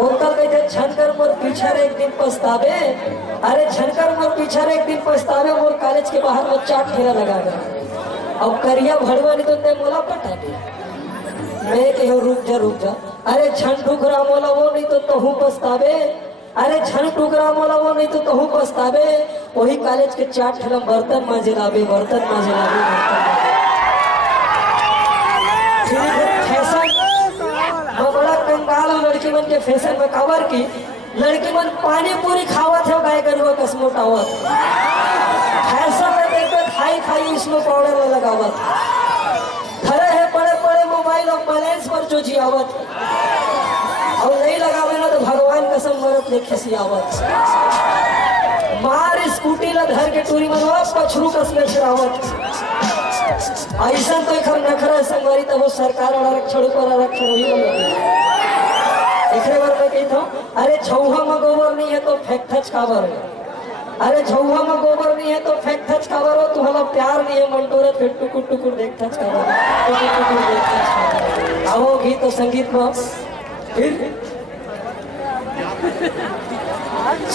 ओकर कहते छनकर मोर पीछे एक दिन पछतावे। अरे छनकर मोर पीछे एक दिन पछतावे, मोर कॉलेज के बाहर में चाट ठेला लगा गया। अब करिया भड़वा नहीं तो ते मोला पटा दे। मैं कहो रुक जा। अरे छन टुकरा मोला वो नहीं तो तहू पछतावे। अरे छन टुकरा मोला वो नहीं तो तहू पछतावे। वही कॉलेज के चाट ठेला बर्तन माजे लावे। बड़ा कंगाल लड़की मन के फैशन में कवर की लड़की मन पानी पूरी खावत है गाय गरुआ कसमोटावत। फैशन में देखते खाई इसमें पाउडर लगावत। खड़े है बड़े मोबाइल और बैलेंस पर जो जियावत और नहीं लगावे ना तो भगवान कसम मरत ले खिसियावत। मार स्कूटी ला धर के टूरी मनवा पछरू कसमे छरावत। ऐसा तो एक नखरा संगवारी तब सरकार आरक्षण पर आरक्षण ही एक बार मैं कहता हूँ, अरे छौहा में गोबर नहीं है तो फैक्टच काबर है। अरे छौहा में गोबर नहीं है तो फैक्टच काबर हो। तुम्हारा प्यार नहीं है मंटोरे फिर टुकुर देखता आओ गीत तो संगीत में फिर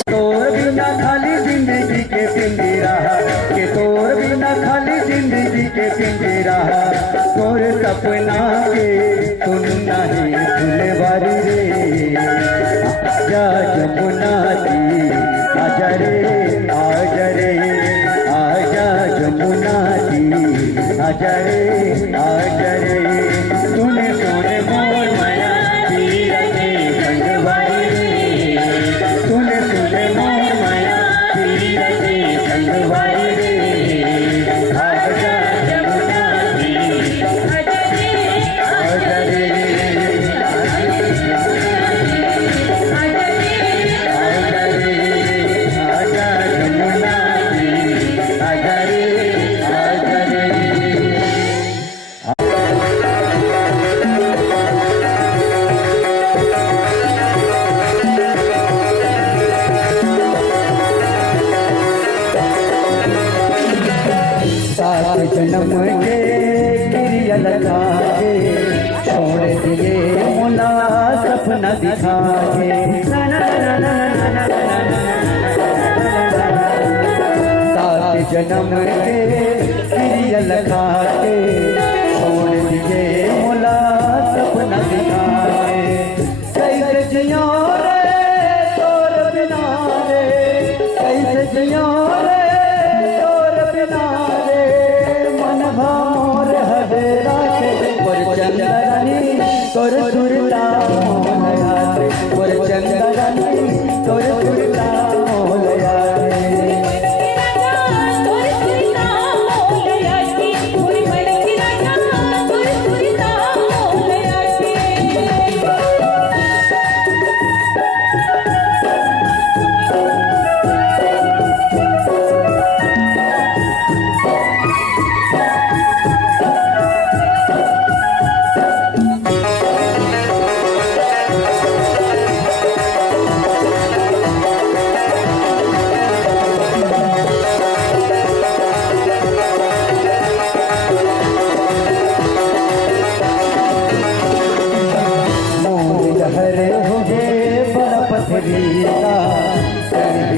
तोर बिना खाली जिंदगी के पिंजरा के तोर बिना खाली जिंदगी के पिंजरा तोर सपना के सुन नहीं फुलवारी रे आजा जमुना जी आजा रे आजा जमुना जी आजा रे सुने सोने मोर माया पीरा के संगवारी रे सुने मोर माया पीरा के संगवारी रे आजा जमुना जी आजा रे आजा जमुना जी आजा रे जन्म के क्रिया लगा के छोड़ दिए मोला सपना दिखा के सात जन्म के क्रिया लगा के छोड़ दिए मोला सपना दिखा के कैसे जिया रे तोर बिना रे कैसे जिया रे तोर बिना रे मोर हदेरा के पर चंदरानी तोर सुरता मोहया पर चंदरानी तोर सुरता मोहया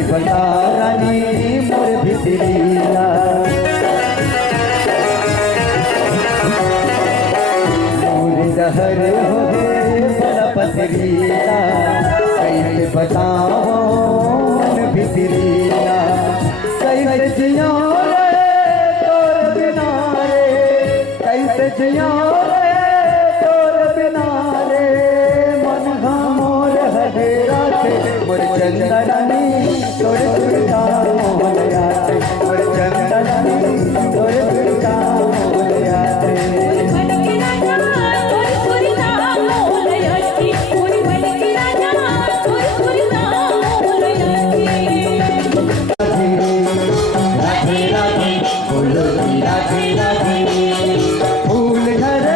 बता रानी मोर भितरीला मोर दहर हो बड़ा पथरीला कैसे बताओ मन भितरीला कैसे जिया रे तोर बिना रे कैसे जिया रे तोर बिना रे मन मोर हदेरा से मोर चंदरानी तोर सुरता मोहया मोर चंदरानी तोर सुरता मोहया फूल घर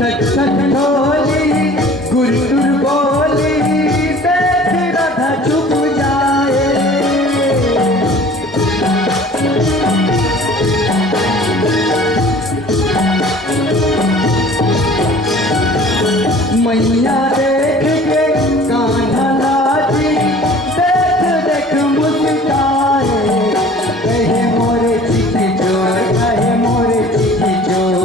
सच सच ढोली गुरुर बोली देख राधा चुप जाए। मैया देख के कान्हा लाजी देख देख मुस्काए। कहे मोरे चिट्ठी चोर, कहे मोरे चिट्ठी चोर।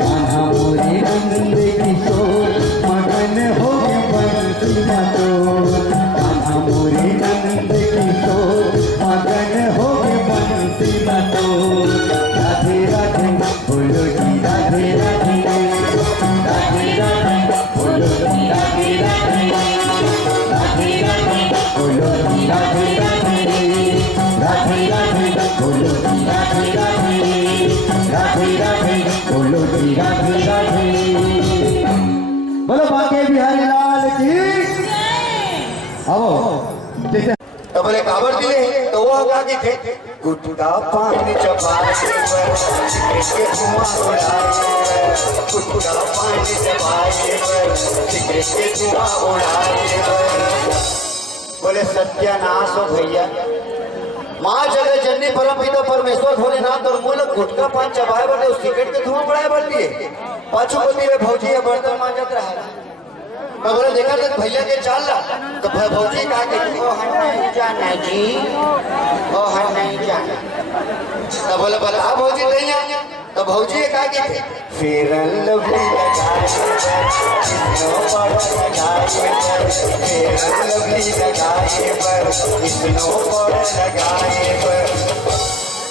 कान्हा मोरे नंद किशोर मगन हो बंसी मतोर। कान्हा मोरे नंद किशोर मगन हो बंसी मतोर। राधे राधे बोलो जी राधे राधे, राधे राधे बोलो जी राधे राधे, राधे राधे बोलो जी राधे राधे, राधे राधे बोलो जी राधे राधे, राधे राधे बोलो जी राधे राधे। बोलो बांके बिहारी लाल की। आओ जैसे तो बोले काबर दिए तो वो क्या की थे गुटका पानी चबाए पर सिगरेट के धुआं उड़ाए। गुटका पानी चबाए पर सिगरेट के धुआं उड़ाए। बोले सत्यानाश हो भैया, माँ जगह जननी परम पिता परमेश्वर भोलेनाथ और मूल गुटका पान चबाए बोले सिगरेट के धुआं उड़ाए बढ़ती है। पाछू बोलती है भौजी ये बर्तन मांजत रहा। मैं बोले देखा तो भैया के चाल रहा तो भौजी कहा कि ओ हम नहीं जाना जी, ओ हम नहीं जाना। तो बोले बता भौजी नहीं आया। तो भौजी कहा कि फिर लवली लगाए इसनो पड़ लगाए, फिर लवली लगाए पर इसनो पड़ लगाए।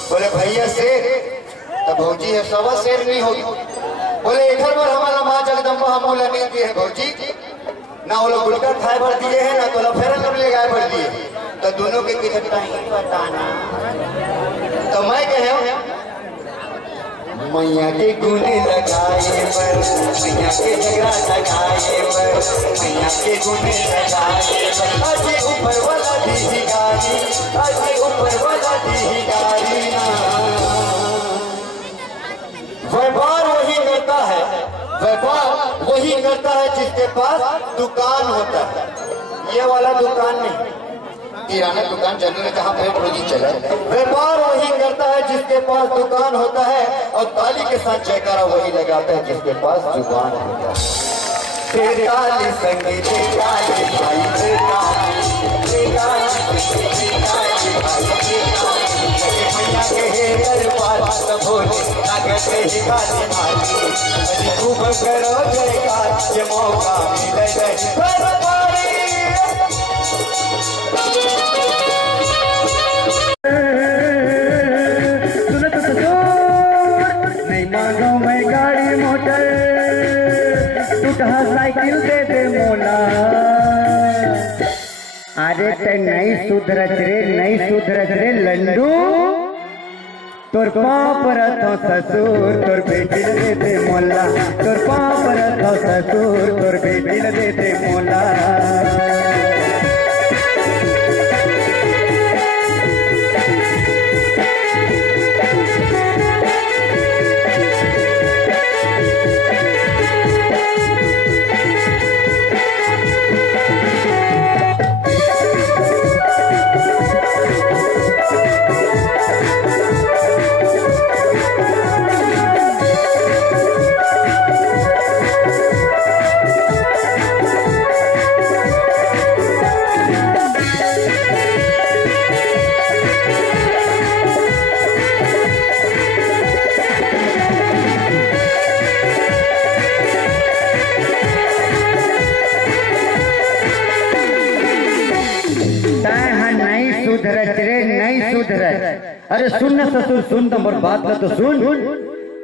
बोले भैया शेर तो भौजी है सवा शेर नहीं होगी। बोले एक बार हमारा माँ जगदम्बा हम बोला नहीं दिए है भौजी, ना वो लोग गुटखा खाए भर दिए हैं ना तो फेर लवली गाय भर दिए। तो दोनों के कितना ही बताना। तो मैं कहे मैया के गुने लगाए पर, मैया के झगड़ा लगाए पर, मैया के गुने लगाए पर। अरे ऊपर वाला दी गाड़ी, अरे ऊपर वाला दी गाड़ी ना। व्यापार वही करता है, व्यापार वही करता है जिसके पास दुकान होता है। ये वाला दुकान नहीं, किराना दुकान चलने जहाँ पेट रोजी चले। व्यापार वही करता है जिसके पास दुकान होता है और ताली के साथ जयकारा वही लगाता है जिसके पास जुबान होता है। तेराली संगी तेराली भाई तेराली, तेराली संगी तेराली भाई तेराली। मैया के दरबार सब भोले लागत ही काली माली। अरे खूब करो जयकार ये मौका मिले दरबारी। नहीं मांगो मैं गाड़ी मोटर, टूटा साइकिल दे दे मोला। अरे ते नहीं सुधरत रे, नहीं सुधरत रे लंडू। तोर पाप रथो ससुर तोर बेटी दे दे मोला। तोर पाप रथो ससुर तोर बेटी दे दे मोला। सुधरत रे नहीं सुधरत। अरे सुन न ससुर सुन, तो मोर बात तो सुन।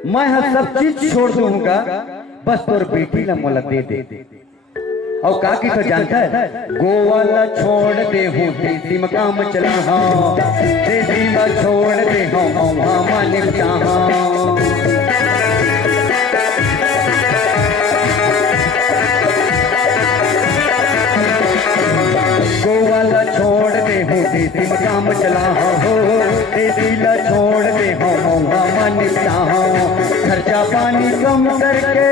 मैं सब चीज छोड़ दूंगा बस तोर बेटी ला मोला दे दे। और का की तो जानता है गोवाला छोड़ दे हूँ देसी में काम चला हाँ, देसी में छोड़ दे हूँ हाँ निपटा हाँ। गोवाला छोड़ दे हूँ देसी में काम चला हो, देसी ला छोड़ दे हूँ हाँ निपटा हाँ। खर्चा खर्चा पानी कम करके,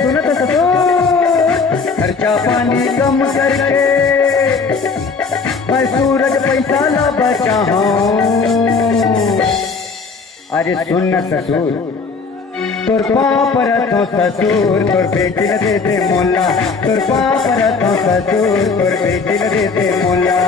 सुनत ससुर, खर्चा पानी कम करके मैं सूरज पैसा ला बचा हूँ। अरे सुन न ससुर, तोर पाप रथों ससुर, तोर बेटी न दे दे मोला, तोर पाप रथों ससुर, तोर बेटी न दे दे मोला।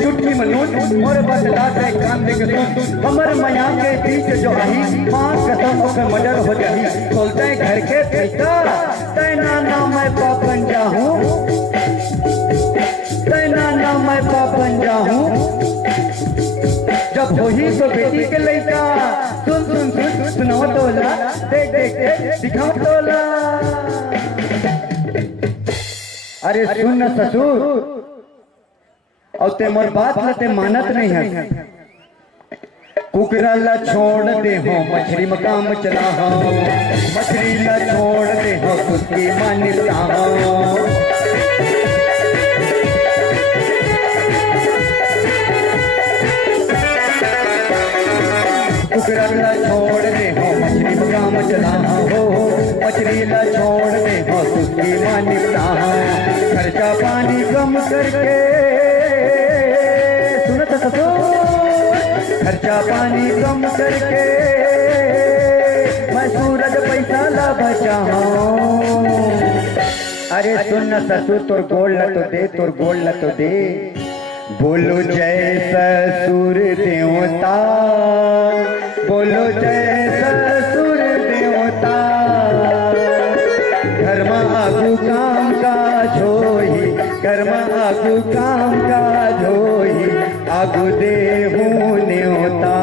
चुटकी मनून और बतला से कान देख सुन, हमर माया के बीच जो आई मां कसम ओकर मर्डर हो जाही। खोलते घर के पैसा तैना ना मैं पापन जाहूं, तैना ना मैं पापन जाहूं। जब होही तो बेटी के लइका सुन सुन सुन सुनाओ तोला, देख देख देख दिखाओ तोला। अरे सुन न ससुर, और ते मोर बात न ते मानत नहीं है। कुकरा ला छोड़ दे हो मछली में काम चला हो, मछली ला छोड़ दे हो कुत्ती मानता हो। कुकरा ला छोड़ दे हो मछली में काम चला हो, मछली ला छोड़ दे हो कुत्ती मानता हो। खर्चा पानी कम करके, खर्चा पानी कम करके मैं सूरज पैसा ला बचा हूँ। अरे सुन न ससुर, तोर गोल न तो दे, तोर गोल न तो दे। बोलो जय ससुर देवता, बोलो जय ससुर देवता। घर में आगू काम काज होई, घर में आगू काम काज होई, आगू देहूं न्योता।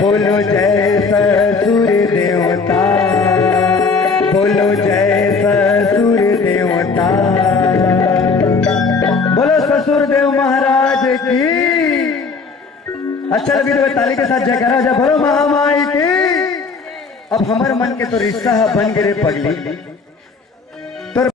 बोलो जय ससुर देवता, बोलो जय ससुर देवता। बोलो ससुर देव महाराज की। अच्छा लगी ताली के साथ जयकारा जा, बोलो महामाई की। अब हमारे मन के तो रिश्ता बन गए पगली।